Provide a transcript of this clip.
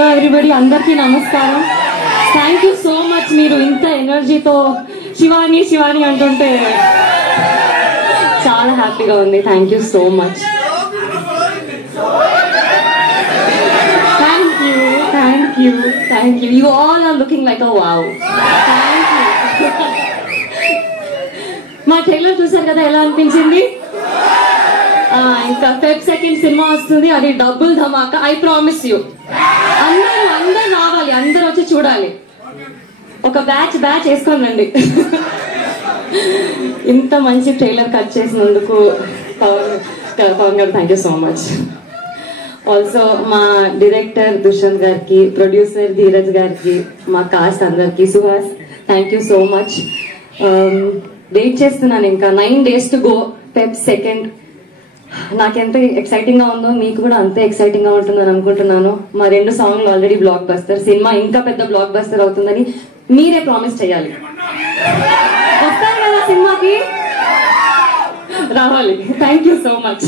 Hello everybody, అందరికీ నమస్కారం. Thank you so much. మీరు ఇంత ఎనర్జీతో శివాని శివాని అంటుంటే చాలా హ్యాపీగా ఉంది. Thank you so much. Thank you thank you thank you. You all are looking like a wow. Thank you. మా ట్రైలర్ చూసారు కదా, ఎలా అనిపించింది? ఇంకా Feb 2 సినిమా వస్తుంది, అది double Dhamaka. I promise you. అందరూ రావాలి, అందరూ వచ్చి చూడాలి. ఒక బ్యాచ్ వేసుకొని రండి. ఇంత మంచి ట్రైలర్ కట్ చేసినందుకు Pawan garu thank you so much. Also మా డైరెక్టర్ దుష్యంత్ గారికి, ప్రొడ్యూసర్ ధీరజ్ గారికి, మా కాస్ట్ అందరికి, Suhas thank you so much. Wait చేస్తున్నాను. ఇంకా 9 days టు గో. Feb 2. నాకెంత ఎక్సైటింగ్ గా ఉందో మీకు కూడా అంతే ఎక్సైటింగ్ గా ఉంటుందని అనుకుంటున్నాను. మా 2 సాంగ్లు ఆల్రెడీ బ్లాక్ బస్టర్. సినిమా ఇంకా పెద్ద బ్లాక్ బస్టర్ అవుతుందని మీరే ప్రామిస్ చేయాలి. వస్తారు కదా సినిమాకి, రావాలి. Thank you so much.